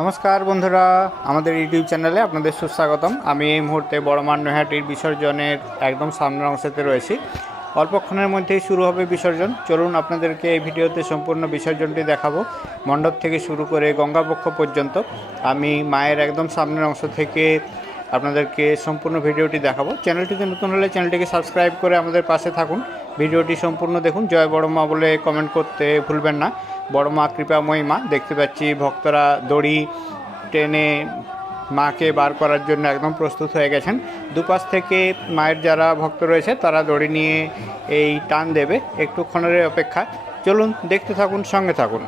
নমস্কার বন্ধুরা, আমাদের ইউটিউব চ্যানেলে আপনাদের সুস্বাগতম। আমি এই মুহূর্তে বড়মার নৈহাটির বিসর্জনের একদম সামনের অংশতে রয়েছি। অল্পক্ষণের মধ্যেই শুরু হবে বিসর্জন। চলুন আপনাদেরকে এই ভিডিওতে সম্পূর্ণ বিসর্জনটি দেখাবো। মণ্ডপ থেকে শুরু করে গঙ্গাপক্ষ পর্যন্ত আমি মায়ের একদম সামনের অংশ থেকে আপনাদেরকে সম্পূর্ণ ভিডিওটি দেখাবো। চ্যানেলটিতে নতুন হলে চ্যানেলটিকে সাবস্ক্রাইব করে আমাদের পাশে থাকুন। ভিডিওটি সম্পূর্ণ দেখুন। জয় বড় মা বলে কমেন্ট করতে ভুলবেন না। বড় মা কৃপাময়ী মা দেখতে পাচ্ছি ভক্তরা দড়ি টেনে মাকে বার করার জন্য একদম প্রস্তুত হয়ে গেছেন। দুপাশ থেকে মায়ের যারা ভক্ত রয়েছে, তারা দড়ি নিয়ে এই টান দেবে। একটুক্ষণের অপেক্ষা। চলুন, দেখতে থাকুন, সঙ্গে থাকুন।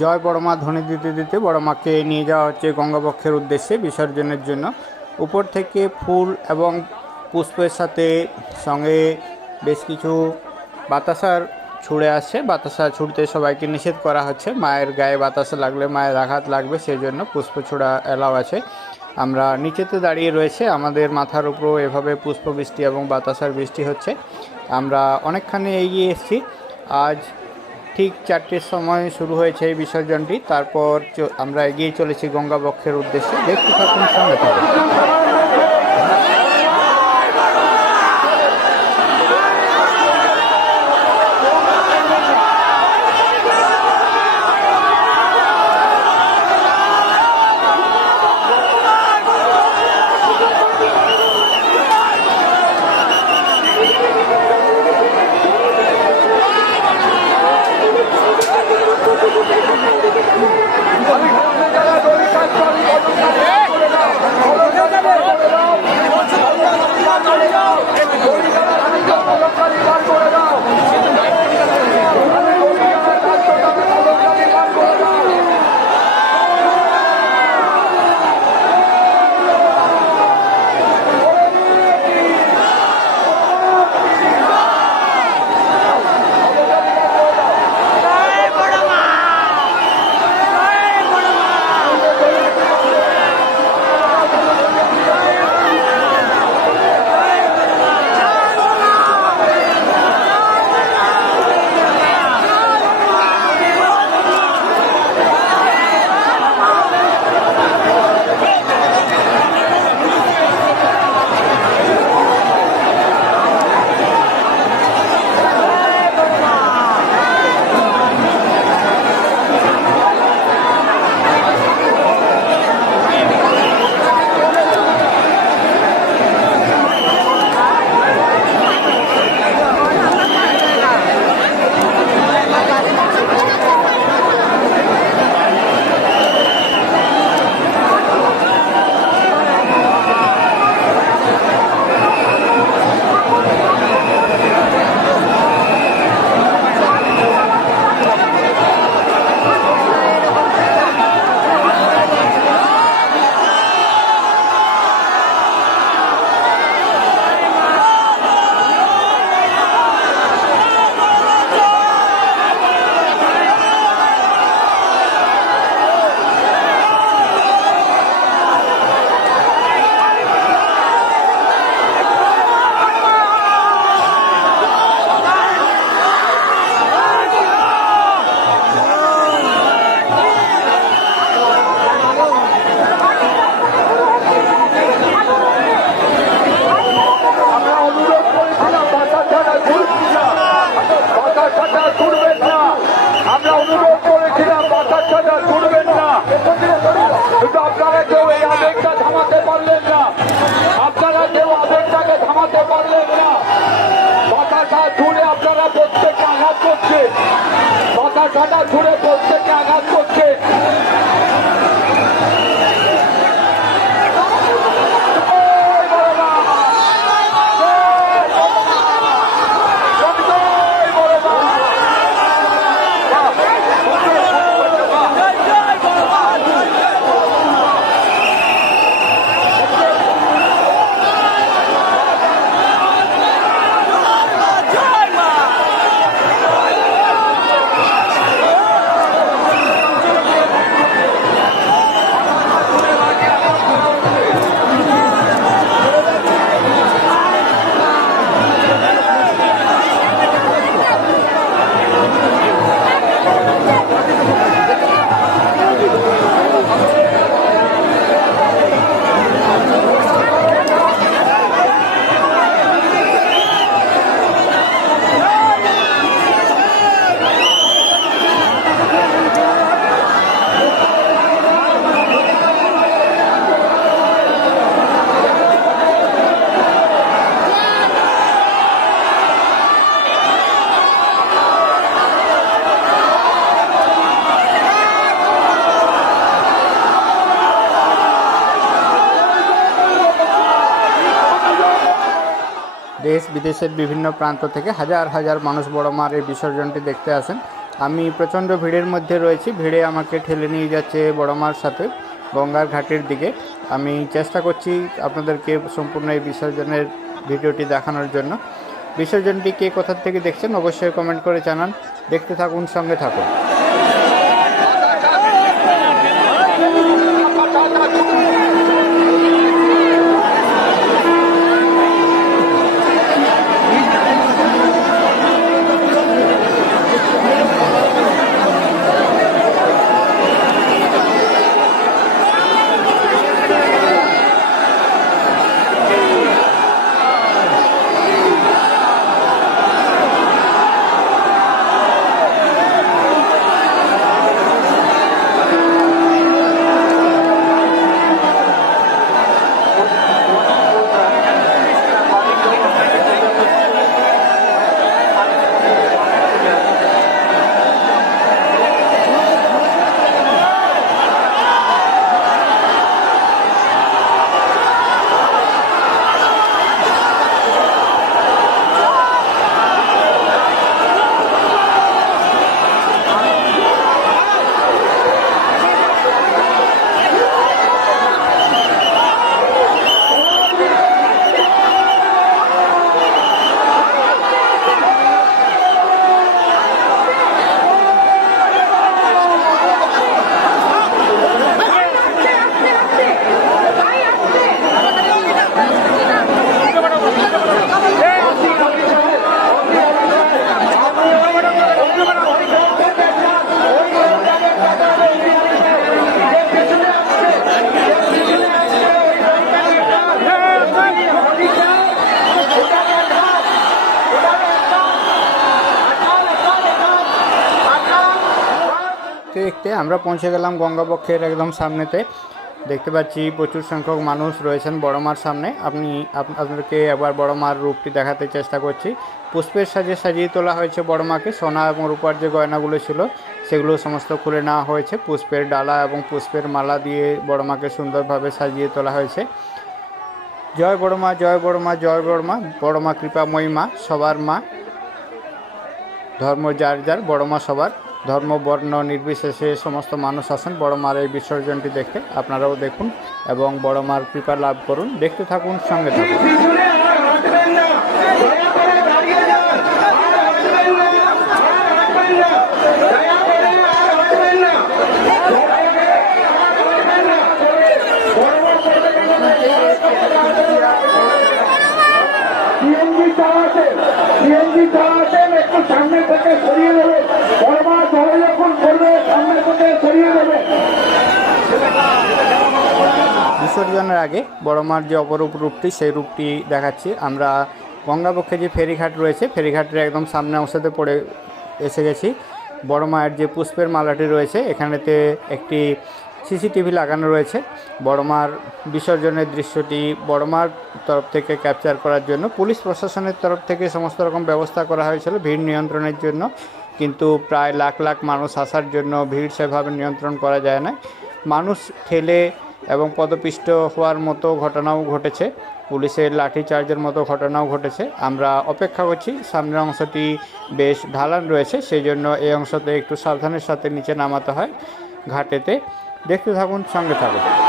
জয় বড়মা ধ্বনি দিতে দিতে বড়মাকে নিয়ে যাওয়া হচ্ছে গঙ্গাবক্ষের উদ্দেশ্যে বিসর্জনের জন্য। উপর থেকে ফুল এবং পুষ্পের সাথে সঙ্গে বেশ কিছু বাতাসার ছুঁড়ে আসছে। বাতাসা ছুটতে সবাইকে নিষেধ করা হচ্ছে। মায়ের গায়ে বাতাসা লাগলে মায়ের আঘাত লাগবে সেই জন্য পুষ্প ছোড়া এলাও আছে। আমরা নিচেতে দাঁড়িয়ে রয়েছে। আমাদের মাথার উপরও এভাবে পুষ্প বৃষ্টি এবং বাতাসার বৃষ্টি হচ্ছে। আমরা অনেকখানি এগিয়ে এসেছি। আজ ঠিক চারটের সময় শুরু হয়েছে এই বিসর্জনটি। তারপর আমরা এগিয়ে চলেছি গঙ্গাবক্ষের উদ্দেশ্যে। দেখতে থাকুন সঙ্গে থাকুন। দেশ বিদেশের বিভিন্ন প্রান্ত থেকে হাজার হাজার মানুষ বড় মার এই বিসর্জনটি দেখতে আসেন। আমি প্রচণ্ড ভিড়ের মধ্যে রয়েছি। ভিড়ে আমাকে ঠেলে নিয়ে যাচ্ছে বড় মার সাথে গঙ্গার ঘাটের দিকে। আমি চেষ্টা করছি আপনাদেরকে সম্পূর্ণ এই বিসর্জনের ভিডিওটি দেখানোর জন্য। বিসর্জনটি কে কোথার থেকে দেখছেন অবশ্যই কমেন্ট করে জানান। দেখতে থাকুন, সঙ্গে থাকুন। আমরা পৌঁছে গেলাম গঙ্গাবক্ষের একদম সামনেতে। দেখতে পাচ্ছি প্রচুর সংখ্যক মানুষ রয়েছেন বড় মার সামনে। আপনি, আপ- আপনাদেরকে একবার বড় মার রূপটি দেখাতে চেষ্টা করছি। পুষ্পের সাজে সাজিয়ে তোলা হয়েছে বড় মাকে। সোনা এবং রূপার যে গয়নাগুলো ছিল, সেগুলো সমস্ত খুলে নেওয়া হয়েছে। পুষ্পের ডালা এবং পুষ্পের মালা দিয়ে বড় মাকে সুন্দরভাবে সাজিয়ে তোলা হয়েছে। জয় বড় মা, জয় বড় মা, জয় বড় মা। বড় মা কৃপাময়ী মা সবার মা। ধর্ম যার যার, বড় মা সবার। ধর্ম, বর্ণ নির্বিশেষে সমস্ত মানুষ আসেন বড় মার এই বিসর্জনটি দেখতে আপনারাও দেখুন এবং বড় মার কৃপা লাভ করুন। দেখতে থাকুন, সঙ্গে থাকুন। পিছনে আর হাঁটবেন না দয়া করে দাঁড়িয়ে যান আর হাঁটবেন না আর হাঁটবেন না দয়া করে আর হাঁটবেন না দয়া করে আর হাঁটবেন না বড় বড় সিএনজি চালাতেন সিএনজি চালাতেন একটু সামনে থেকে সরিয়ে দেবে বড়মা ধরে যখন করবে সামনে থেকে সরিয়ে দেবে বিসর্জনের আগে বড় মার যে অপরূপ রূপটি, সেই রূপটি দেখাচ্ছি। আমরা গঙ্গাপক্ষে যে ফেরিঘাট রয়েছে, ফেরিঘাটের একদম সামনে অংশতে পড়ে এসে গেছি। বড় মায়ের যে পুষ্পের মালাটি রয়েছে, এখানেতে একটি সিসিটিভি লাগানো রয়েছে। বড় মার বিসর্জনের দৃশ্যটি বড় মার তরফ থেকে ক্যাপচার করার জন্য, পুলিশ প্রশাসনের তরফ থেকে সমস্ত রকম ব্যবস্থা করা হয়েছিল ভিড় নিয়ন্ত্রণের জন্য। কিন্তু প্রায় লাখ লাখ মানুষ আসার জন্য ভিড় সেভাবে নিয়ন্ত্রণ করা যায় না মানুষ ঠেলে এবং পদপিষ্ট হওয়ার মতো ঘটনাও ঘটেছে। পুলিশের লাঠিচার্জের মতো ঘটনাও ঘটেছে। আমরা অপেক্ষা করছি, সামনের অংশটি বেশ ঢালান রয়েছে সেই জন্য এই অংশতে একটু সাবধানের সাথে নিচে নামাতে হয় ঘাটেতে। দেখতে থাকুন, সঙ্গে থাকুন।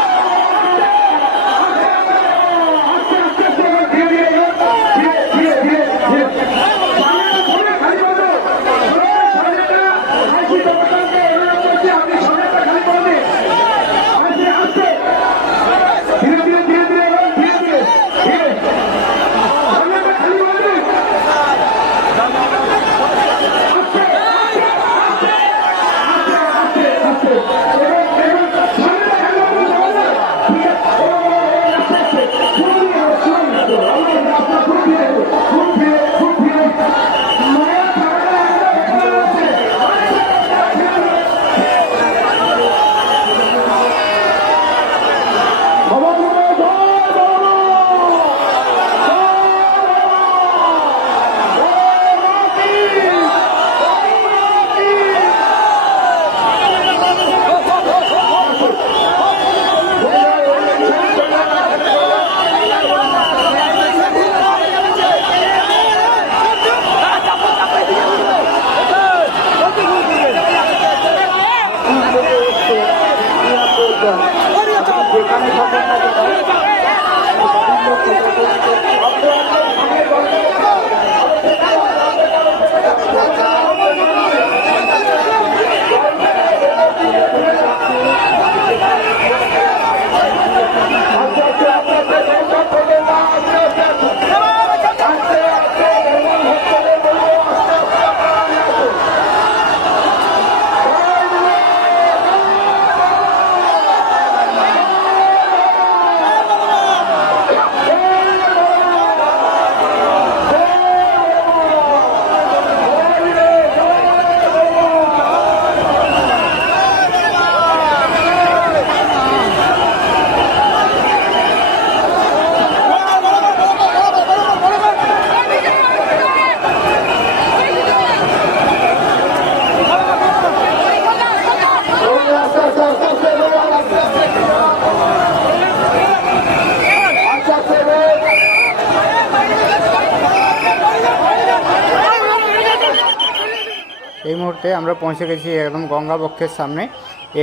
এই মুহূর্তে আমরা পৌঁছে গেছি একদম গঙ্গা বক্ষের সামনে।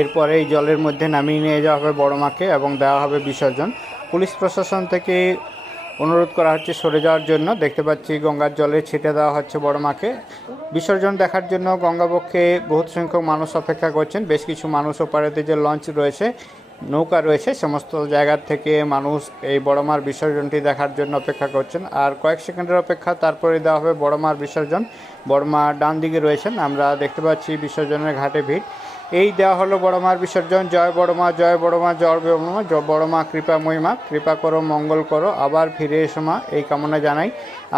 এরপরে এই জলের মধ্যে নামিয়ে নিয়ে যাওয়া হবে বড় মাকে এবং দেওয়া হবে বিসর্জন। পুলিশ প্রশাসন থেকে অনুরোধ করা হচ্ছে সরে যাওয়ার জন্য। দেখতে পাচ্ছি গঙ্গার জলে ছিটে দেওয়া হচ্ছে বড় মাকে। বিসর্জন দেখার জন্য গঙ্গাবক্ষে বহুত সংখ্যক মানুষ অপেক্ষা করছেন। বেশ কিছু মানুষ ওপারেতে যে লঞ্চ রয়েছে নৌকা রয়েছে, সমস্ত জায়গার থেকে মানুষ এই বড় মার বিসর্জনটি দেখার জন্য অপেক্ষা করছেন। আর কয়েক সেকেন্ডের অপেক্ষা, তারপরে দেওয়া হবে বড় মার বিসর্জন। বড় মা ডান দিকে রয়েছেন, আমরা দেখতে পাচ্ছি বিসর্জনের ঘাটে ভিড়। এই দেওয়া হলো বড় মার বিসর্জন, জয় বড় মা, জয় বড় মা, জয় বড় মা বড় মা, কৃপা মহিমা, কৃপা করো, মঙ্গল করো, আবার ফিরে এসো মা, এই কামনা জানাই।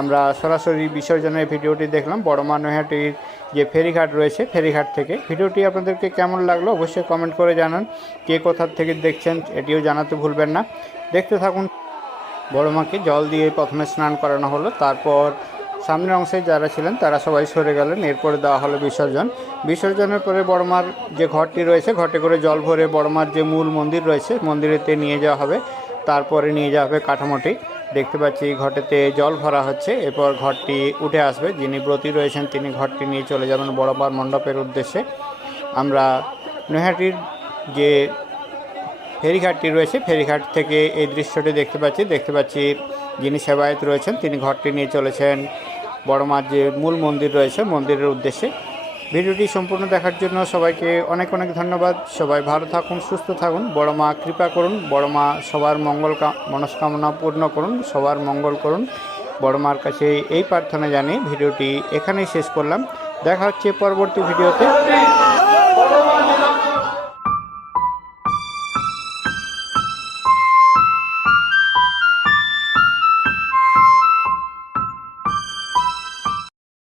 আমরা সরাসরি বিসর্জনের ভিডিওটি দেখলাম, বড় মা নৈহাটির যে ফেরিঘাট রয়েছে, ফেরিঘাট থেকে। ভিডিওটি আপনাদেরকে কেমন লাগল অবশ্যই কমেন্ট করে জানান, কে কোথার থেকে দেখছেন এটিও জানাতে ভুলবেন না। দেখতে থাকুন, বড় মাকে জল দিয়ে প্রথমে স্নান করানো হলো, তারপর সামনের অংশে যারা ছিলেন, তারা সবাই সরে গেলেন। এরপরে দেওয়া হলো বিসর্জন। বিসর্জনের পরে বড় মার যে ঘরটি রয়েছে ঘটে করে জল ভরে বড়মার যে মূল মন্দির রয়েছে, মন্দিরেতে নিয়ে যাওয়া হবে। তারপরে নিয়ে যাওয়া হবে কাঠামোটি। দেখতে পাচ্ছি ঘটেতে জল ভরা হচ্ছে। এরপর ঘরটি উঠে আসবে। যিনি ব্রতী রয়েছেন, তিনি ঘরটি নিয়ে চলে যাবেন বড় মার মণ্ডপের উদ্দেশ্যে। আমরা নৈহাটির যে ফেরিঘাটটি রয়েছে, ফেরিঘাট থেকে এই দৃশ্যটি দেখতে পাচ্ছি। দেখতে পাচ্ছি যিনি সেবায়ত রয়েছেন, তিনি ঘরটি নিয়ে চলেছেন। বড় মার যে মূল মন্দির রয়েছে, মন্দিরের উদ্দেশ্যে। ভিডিওটি সম্পূর্ণ দেখার জন্য সবাইকে অনেক অনেক ধন্যবাদ। সবাই ভালো থাকুন, সুস্থ থাকুন। বড় মা কৃপা করুন। বড় মা সবার মঙ্গল মনস্কামনা পূর্ণ করুন, সবার মঙ্গল করুন। বড় মার কাছে এই প্রার্থনা জানিয়ে ভিডিওটি এখানেই শেষ করলাম। দেখা হচ্ছে পরবর্তী ভিডিওতে।